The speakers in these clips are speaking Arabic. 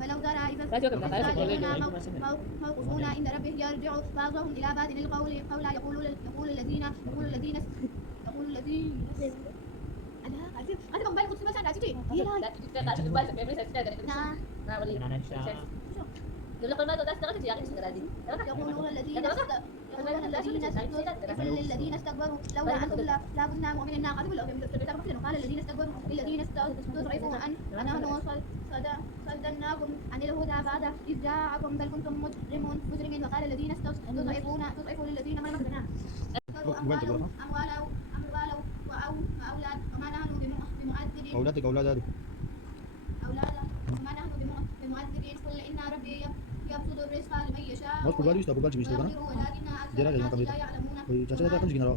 ولو ترى إذا موقوفون عند ربه يرجع بعضهم إلى بعض القول يقول الذين ada kembali khusus bahasa Inggris itu. Iya lah. Kita bahasa Inggris saja dari Indonesia. Nah, boleh. Dulu kalau itu dah sekarang yakin segera di. يقولون الذين استكبروا لولا أنتم لا كنا مؤمنين قالوا قال الذين استكبروا للذين استضعفوا أنهم صدناكم عن الهدى بعد إذ جاءكم بل كنتم مجرمين وقال الذين استضعفوا للذين ما مكنا أموال وأولاد وما نحن بمعذبين أولادك أولاد وما نحن بمعذبين قل إن ربي يبسط الرزق لمن يشاء ويقدر ولكن أكثر الناس لا يعلمون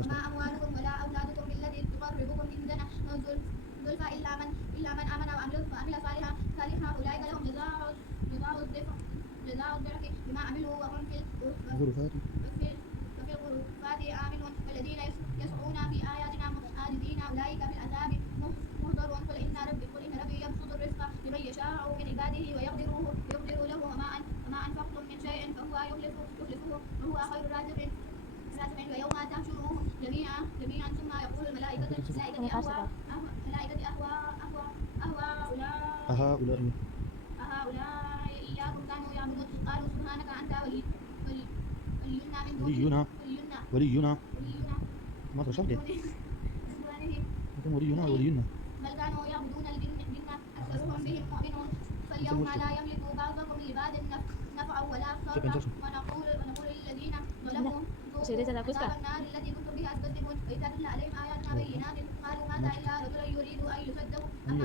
ما أموالكم ولا أولادكم بالذي تقربكم عندنا زلفى إلا من آمن وعمل صالحا أولئك لهم جزاء الضعف بما عملوا وهم في الغرفات آمنون والذين يسعون في آياتنا معاجزين أولئك في العذاب محضرون قل إن ربي يبسط الرزق لمن يشاء من عباده ويقدر له وما أنفقتم من شيء فهو يخلفه وهو خير الرازقين ويوم تحشرهم جميعا ثم يقول الملائكة أهؤلاء إياكم كانوا يعبدون قالوا سبحانك أنت ولينا ما تشرح ولينا بل كانوا يعبدون الجن أكثرهم بهم مؤمنون فاليوم لا يملك بعضكم لبعض نفعا ولا ضرا ونقول للذين ظلموا ذوقوا عذاب النار التي كنتم بها تكذبون وإذا تتلى عليهم آياتنا بينات قالوا ماذا إلا رجل يريد أن يصدقوا كان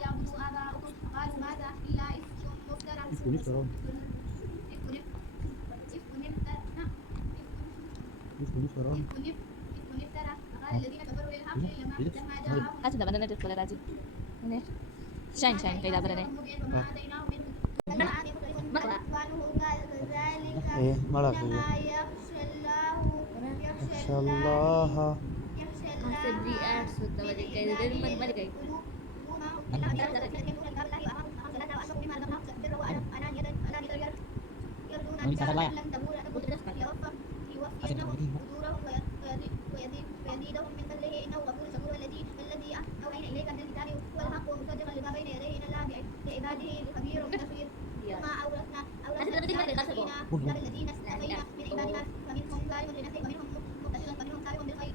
يعبد آباؤكم قالوا ماذا إلا إفك مفترى فقال الذين كفروا للحق لما جاءهم هذا بدنا ندخل راجل هنا شاين كذا بدنا وما آتيناهم من مقرأ إيه مالك يخشى الله SBR sudah balik kayak dari mana balik kayak ويزيدهم من فضله إنه غفور شكور الذي أوحينا إليك من الكتاب والحق مصدقا لما بين يديه إن الله بعباده خبير بصير ثم أورثنا الذين استوينا من عبادنا فمنهم ظالم لنفسه ومنهم مقتصد ومنهم سابق بالخير